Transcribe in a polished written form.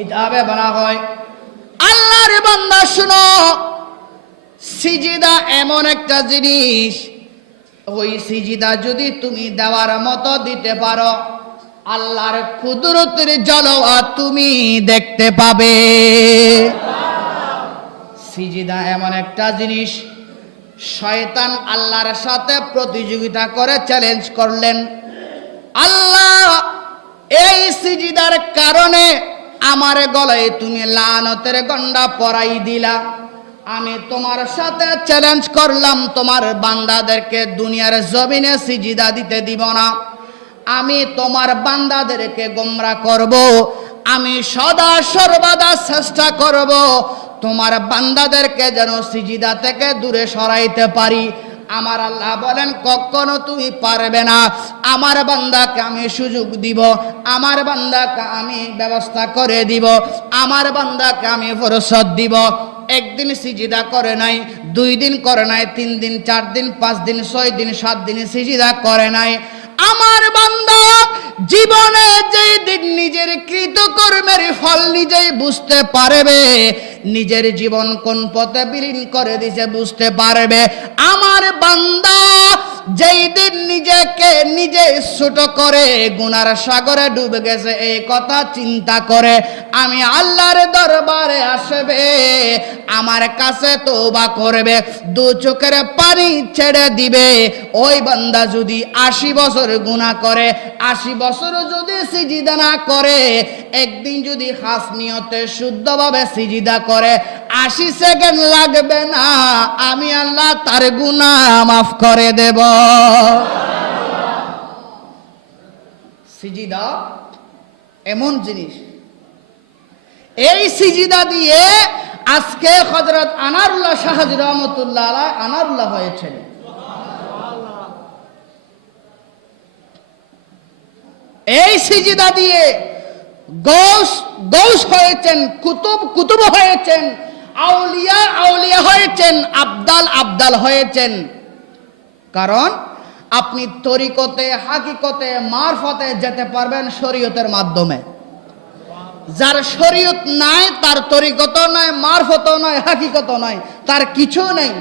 কিতাবে বলা হয়, আল্লাহর বান্দা শুনো, সিজদা এমন একটা জিনিস, ওই সিজদা যদি তুমি দেওয়ার মতো দিতে পারো, আল্লাহর কুদরতের জলওয়া তুমি দেখতে পাবে। সিজদা এমন একটা জিনিস, শয়তান আল্লাহর সাথে প্রতিযোগিতা করে চ্যালেঞ্জ করলেন, আল্লাহ এই সিজদার কারণে আমার গলায় তুমি লানতের গন্ডা পরাই দিলা, আমি তোমার সাথে চ্যালেঞ্জ করলাম তোমার বান্দাদেরকে দুনিয়ার জমিনে সিজদা দিতে দিব না, আমি তোমার বান্দাদেরকে গোমরা করব, আমি সদা সর্বদা চেষ্টা করব তোমার বান্দাদেরকে যেন সিজদা থেকে দূরে সরাইতে পারি। আমার আল্লাহ বলেন, কখনো তুমি পারবে না। আমার বান্দাকে আমি সুযোগ দিব, আমার বান্দাকে আমি ব্যবস্থা করে দিব, আমার বান্দাকে আমি ফুরসত দিব। একদিন সিজদা করে নাই, 2 দিন করে নাই, 3 দিন, 4 দিন, 5 দিন, 6 দিন, 7 দিন সিজদা করে নাই। আমার বান্দা জীবনে যেই দিন নিজের কৃতকর্মের ফল নিজেই বুঝতে পারবে, নিজের জীবন কোন পথে বিলীন করে দিছে বুঝতে পারবে। আমার বান্দা যেই দিন নিজেকে নিজে ছোট করে গুনার সাগরে ডুবে গেছে এই কথা চিন্তা করে আমি আল্লাহর দরবারে আসবে, আমার কাছে তওবা করবে, 2 চোখের পানি ছেড়ে দিবে। ওই বান্দা যদি 80 বছর গুনাহ করে, 80 বছর যদি সিজদা না করে, একদিন যদি খাস নিয়তে শুদ্ধভাবে সিজদা করে, 80 সেকেন্ড লাগবে না, আমি আল্লাহ তার গুনাহ মাফ করে দেব। সিজদা এমন জিনিস, এই সিজদা দিয়ে আজকে হযরত আনারুল্লাহ শাহজি রহমাতুল্লাহ আলাইহি আনারুল্লাহ হয়েছেন। এই সিজদা দিয়ে গৌস হয়েছেন, কুতুব হয়েছেন, আউলিয়া হয়েছেন, আবদাল হয়েছেন। কারণ আপনি তরিকতে, হাকিকতে, মারফতে যেতে পারবেন শরীয়তের মাধ্যমে। যার শরীয়ত নাই তার তরিকত নাই, মারফত নাই, হাকিকত নাই, তার কিছু নেই।